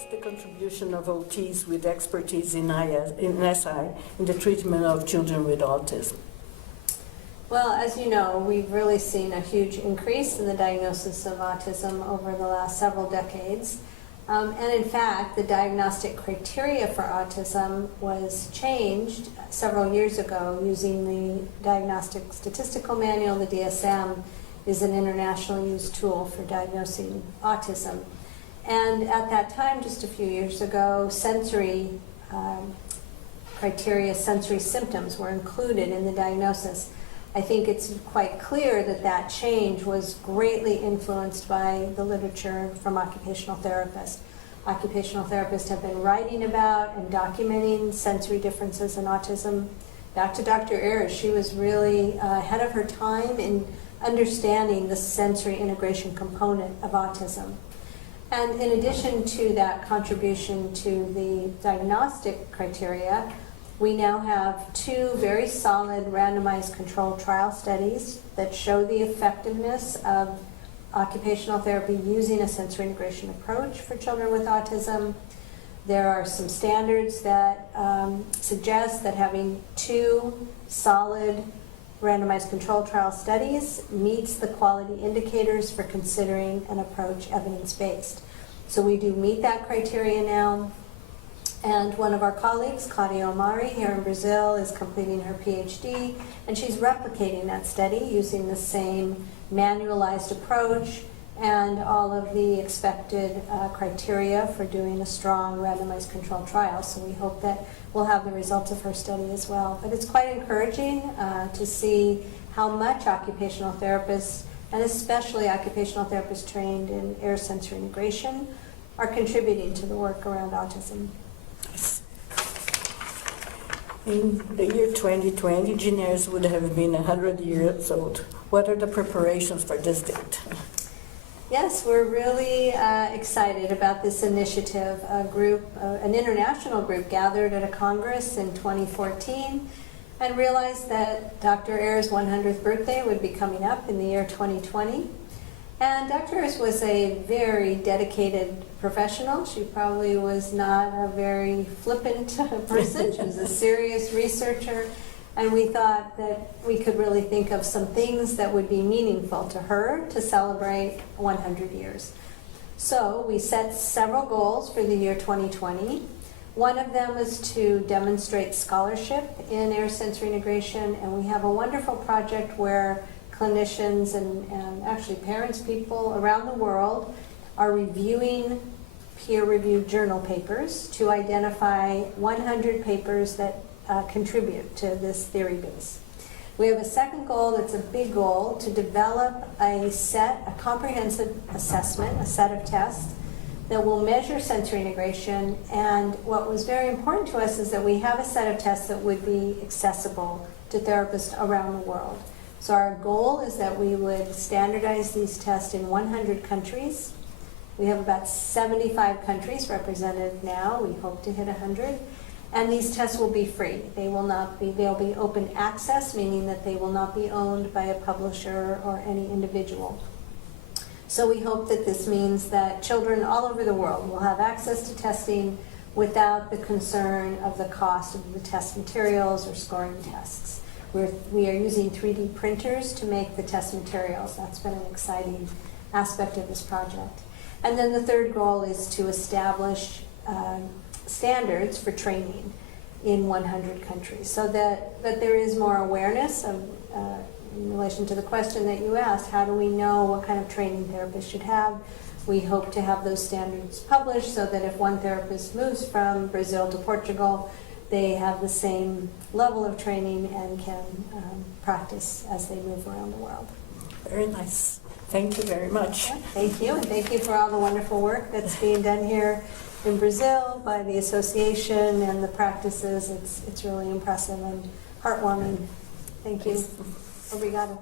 What's the contribution of OTs with expertise in SI in the treatment of children with autism? Well, as you know, we've really seen a huge increase in the diagnosis of autism over the last several decades. And in fact, the diagnostic criteria for autism was changed several years ago using the Diagnostic Statistical Manual. The DSM is an international used tool for diagnosing autism. And at that time, just a few years ago, sensory criteria, sensory symptoms were included in the diagnosis. I think it's quite clear that that change was greatly influenced by the literature from occupational therapists. Occupational therapists have been writing about and documenting sensory differences in autism. Back to Dr. Ayers, she was really ahead of her time in understanding the sensory integration component of autism. And in addition to that contribution to the diagnostic criteria, we now have 2 very solid randomized controlled trial studies that show the effectiveness of occupational therapy using a sensory integration approach for children with autism. There are some standards that suggest that having 2 solid randomized controlled trial studies meets the quality indicators for considering an approach evidence-based. So we do meet that criteria now. And one of our colleagues, Claudia Omari, here in Brazil, is completing her PhD, and she's replicating that study using the same manualized approach and all of the expected criteria for doing a strong randomized controlled trial. So we hope that we'll have the results of her study as well. But it's quite encouraging to see how much occupational therapists, and especially occupational therapists trained in air sensory integration, are contributing to the work around autism. In the year 2020, Genius would have been 100 years old. What are the preparations for this date? Yes, we're really excited about this initiative. An international group gathered at a congress in 2014 and realized that Dr. Ayers' 100th birthday would be coming up in the year 2020. And Dr. Ayers was a very dedicated professional. She probably was not a very flippant person. She was a serious researcher. And we thought that we could really think of some things that would be meaningful to her to celebrate 100 years. So we set several goals for the year 2020. One of them was to demonstrate scholarship in air sensory integration, and we have a wonderful project where clinicians and actually parents, people around the world are reviewing peer-reviewed journal papers to identify 100 papers that contribute to this theory base. We have a second goal that's a big goal, to develop a comprehensive assessment, a set of tests that will measure sensory integration. And what was very important to us is that we have a set of tests that would be accessible to therapists around the world. So our goal is that we would standardize these tests in 100 countries. We have about 75 countries represented now. We hope to hit 100. And these tests will be free. They'll be open access, meaning that they will not be owned by a publisher or any individual. So we hope that this means that children all over the world will have access to testing without the concern of the cost of the test materials or scoring tests. We are using 3D printers to make the test materials. That's been an exciting aspect of this project. And then the third goal is to establish standards for training in 100 countries, so that there is more awareness of, in relation to the question that you asked, how do we know what kind of training therapists should have? We hope to have those standards published so that if one therapist moves from Brazil to Portugal, they have the same level of training and can practice as they move around the world. Very nice. Thank you very much. Thank you, and thank you for all the wonderful work that's being done here in Brazil by the association and the practices. It's really impressive and heartwarming. Thank you. Obrigada.